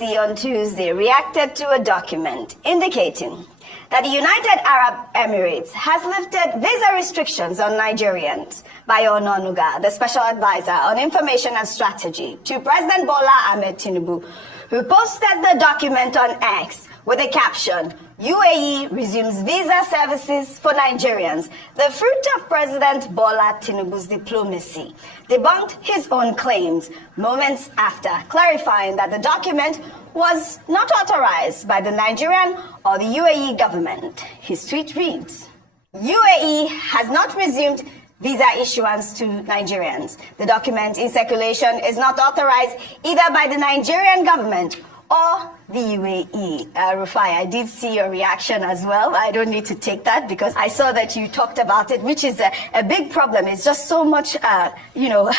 Embassy on Tuesday reacted to a document indicating that the United Arab Emirates has lifted visa restrictions on Nigerians by Ononuga, the special advisor on information and strategy to President Bola Ahmed Tinubu, who posted the document on X with a caption, UAE resumes visa services for Nigerians. The fruit of President Bola Tinubu's diplomacy debunked his own claims moments after clarifying that the document was not authorized by the Nigerian or the UAE government. His tweet reads, UAE has not resumed visa issuance to Nigerians. The document in circulation is not authorized either by the Nigerian government or the UAE. Rufai, I did see your reaction as well. I don't need to take that because I saw that you talked about it, which is a big problem. It's just so much, double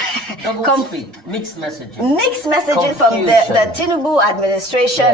speak, mixed messaging. Mixed messaging from the Tinubu administration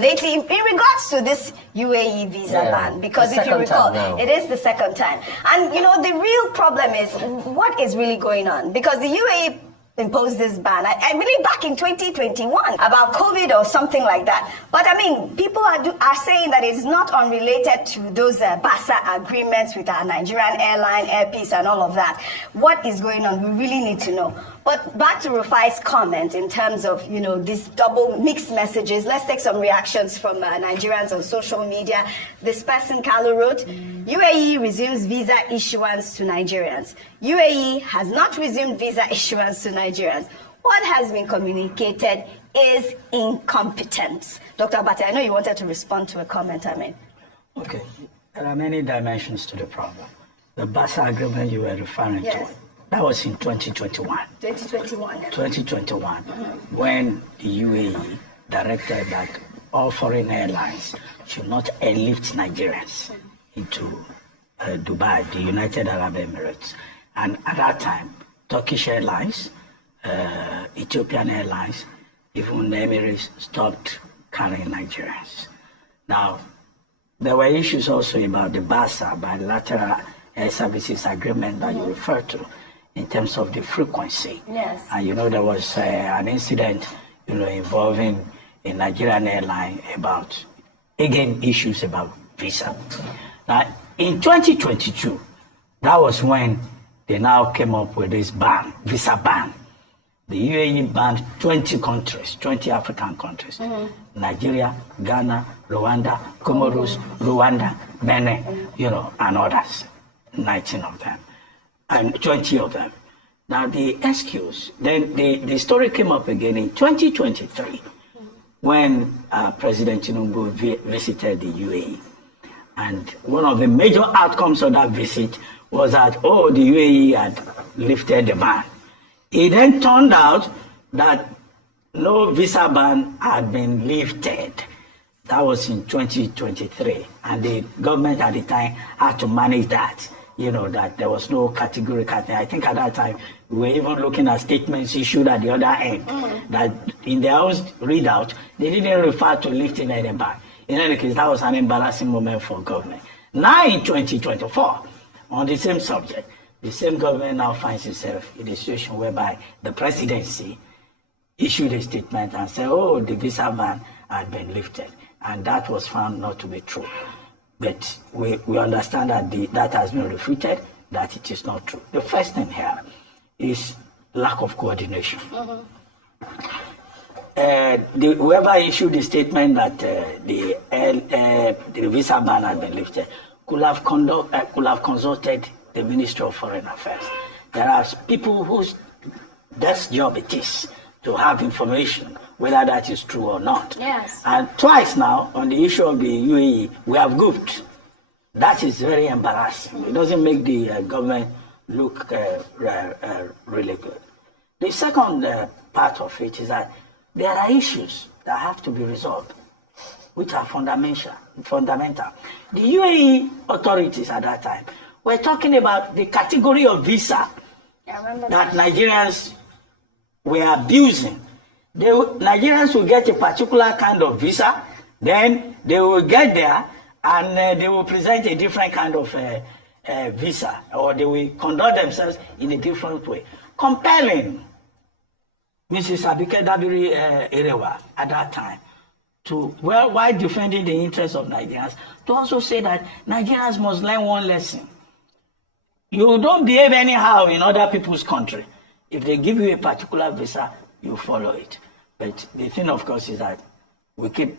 lately in regards to this UAE visa ban. Because if you recall, it is the second time. And, the real problem is what is really going on? Because the UAE imposed this ban, I believe back in 2021, about COVID or something like that. But I mean, people are saying that it's not unrelated to those BASA agreements with our Nigerian airline, APC, and all of that. What is going on? We really need to know. But back to Rufai's comment in terms of, these double mixed messages. Let's take some reactions from Nigerians on social media. This person, Kalu, wrote, UAE resumes visa issuance to Nigerians. UAE has not resumed visa issuance to Nigerians. What has been communicated is incompetence. Dr. Abate, I know you wanted to respond to a comment I made. Okay. There are many dimensions to the problem. The BASA agreement you were referring to, that was in 2021. 2021, when the UAE directed that all foreign airlines should not airlift Nigerians into Dubai, the United Arab Emirates. And at that time, Turkish Airlines, Ethiopian Airlines, even the Emirates stopped carrying Nigerians. Now, there were issues also about the BASA, bilateral air services agreement that you referred to, in terms of the frequency. Yes. And there was an incident, involving a Nigerian airline about, again, issues about visa. Now, in 2022, that was when they now came up with this ban, visa ban. The UAE banned 20 countries, 20 African countries. Nigeria, Ghana, Rwanda, Comoros, Rwanda, Benin, and others, 19 of them. And 20 of them. Now the excuse, then the story came up again in 2023 when President Tinubu visited the UAE. And one of the major outcomes of that visit was that, the UAE had lifted the ban. It then turned out that no visa ban had been lifted. That was in 2023. And the government at the time had to manage that. That there was no categorical thing. I think at that time, we were even looking at statements issued at the other end, that in their own readout, they didn't refer to lifting any ban. In any case, that was an embarrassing moment for government. Now in 2024, on the same subject, the same government now finds itself in a situation whereby the presidency issued a statement and said, the visa ban had been lifted. And that was found not to be true. But we understand that that has been refuted, that it is not true. The first thing here is lack of coordination. Whoever issued the statement that the visa ban had been lifted could have consulted the Ministry of Foreign Affairs. There are people whose desk job it is to have information, whether that is true or not. Yes. And twice now, on the issue of the UAE, we have goofed. That is very embarrassing. It doesn't make the government look really good. The second part of it is that there are issues that have to be resolved, which are fundamental. The UAE authorities at that time were talking about the category of visa that Nigerians were abusing. Nigerians will get a particular kind of visa, then they will get there and they will present a different kind of visa, or they will conduct themselves in a different way. Compelling Mrs. Abike Dabiri Erewa at that time while defending the interests of Nigerians, to also say that Nigerians must learn one lesson. You don't behave anyhow in other people's country. If they give you a particular visa, you follow it. But the thing, of course, is that we keep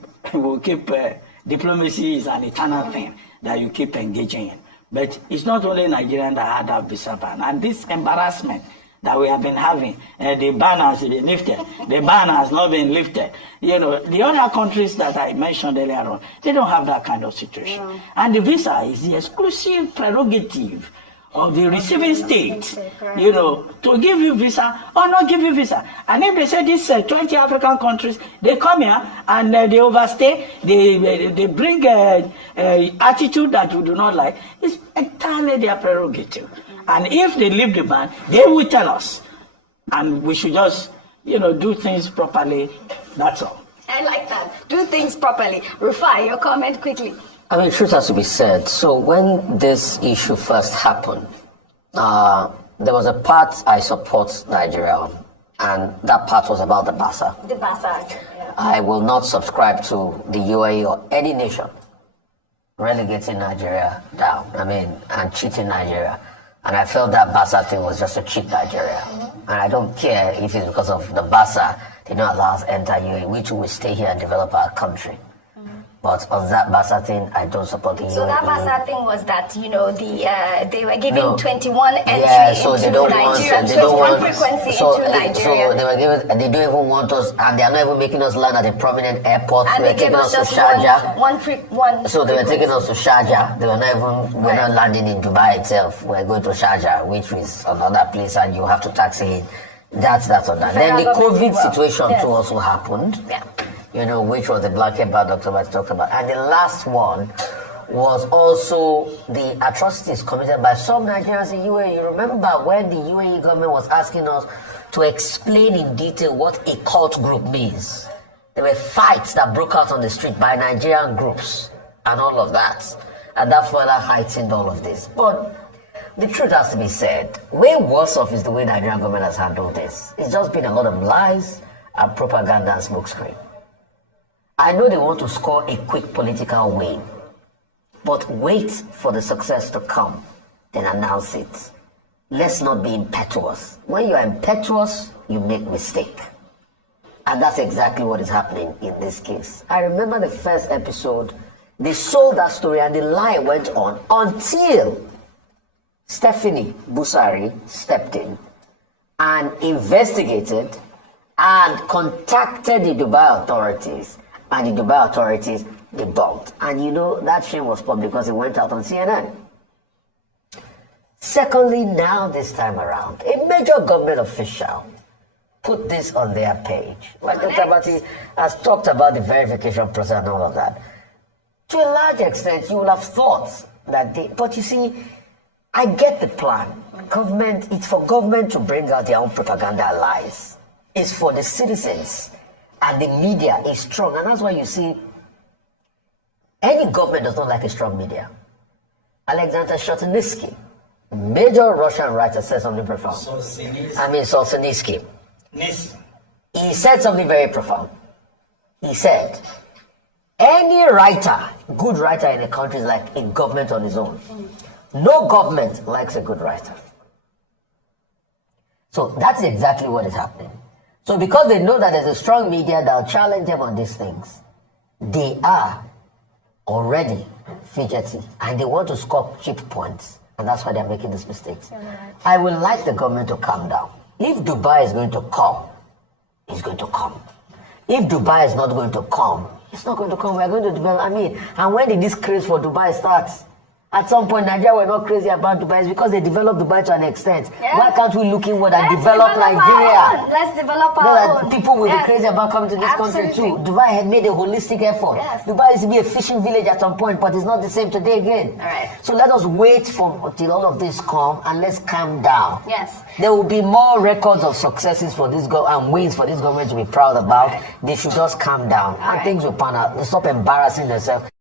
diplomacy is an eternal thing that you keep engaging in. But it's not only Nigerians that had that visa ban. And this embarrassment that we have been having, the ban has been lifted, the ban has not been lifted. You know, the other countries that I mentioned earlier on, they don't have that kind of situation. No. And the visa is the exclusive prerogative of the receiving state, you know, to give you visa or not give you visa. And if they say these 20 African countries, they come here and they overstay, they bring attitude that you do not like, it's entirely their prerogative. And if they leave the ban, they will tell us. And we should just, you know, do things properly. That's all. I like that. Do things properly. Rufai, your comment quickly. I mean, truth has to be said. So when this issue first happened, there was a part I support Nigeria on, and that part was about the BASA. The BASA. Yeah. I will not subscribe to the UAE or any nation relegating Nigeria down, and cheating Nigeria. And I felt that BASA thing was just to cheat Nigeria. And I don't care if it's because of the BASA, they don't allow us to enter UAE, which will stay here and develop our country. But on that BASA thing, I don't support the UAE. So that BASA thing was that, you know, they were giving 21 entry into Nigeria, 21 frequency into Nigeria. So they don't even want us, and they are not even making us land at a prominent airport. And they were taking us to Sharjah. So they were taking us to Sharjah. They were not even, we're not landing in Dubai itself. We're going to Sharjah, which is another place, and you have to taxi in. That's on that. Then the COVID situation too also happened. Yeah. You know, which was the blanket ban Dr. Bass talked about. And the last one was also the atrocities committed by some Nigerians in UAE. You remember when the UAE government was asking us to explain in detail what a cult group means. There were fights that broke out on the street by Nigerian groups and all of that. And that further heightened all of this. But the truth has to be said. Way worse off is the way the Nigerian government has handled this. It's just been a lot of lies and propaganda and smokescreen. I know they want to score a quick political win, but wait for the success to come, then announce it. Let's not be impetuous. When you are impetuous, you make mistake. And that's exactly what is happening in this case. I remember the first episode, they sold that story and the lie went on until Stephanie Busari stepped in and investigated and contacted the Dubai authorities. And the Dubai authorities debunked. And you know, that shame was public because it went out on CNN. Secondly, now this time around, a major government official put this on their page. Like Dr. Abati has talked about the verification process and all of that. To a large extent, you will have thought that but you see, I get the plan. Government, it's for government to bring out their own propaganda lies. It's for the citizens. And the media is strong. And that's why you see any government does not like a strong media. Alexander Solzhenitsyn, major Russian writer, said something profound. Solzhenitsyn. He said something very profound. He said, any writer, good writer in a country is like a government on its own. No government likes a good writer. So that's exactly what is happening. So because they know that there's a strong media that will challenge them on these things, they are already fidgety and they want to score cheap points. And that's why they're making these mistakes. I would like the government to calm down. If Dubai is going to come, it's going to come. If Dubai is not going to come, it's not going to come. We're going to develop. And when did this craze for Dubai start? At some point, Nigeria were not crazy about Dubai. It's because they developed Dubai to an extent. Yeah. Why can't we look inward and develop Nigeria? Let's develop our own. People will be crazy about coming to this country too. Dubai had made a holistic effort. Yes. Dubai used to be a fishing village at some point, but it's not the same today again. All right. So let us wait until all of this come and let's calm down. Yes. There will be more records of successes for this and wins for this government to be proud about. Right. They should just calm down and things will pan out. They stop embarrassing themselves.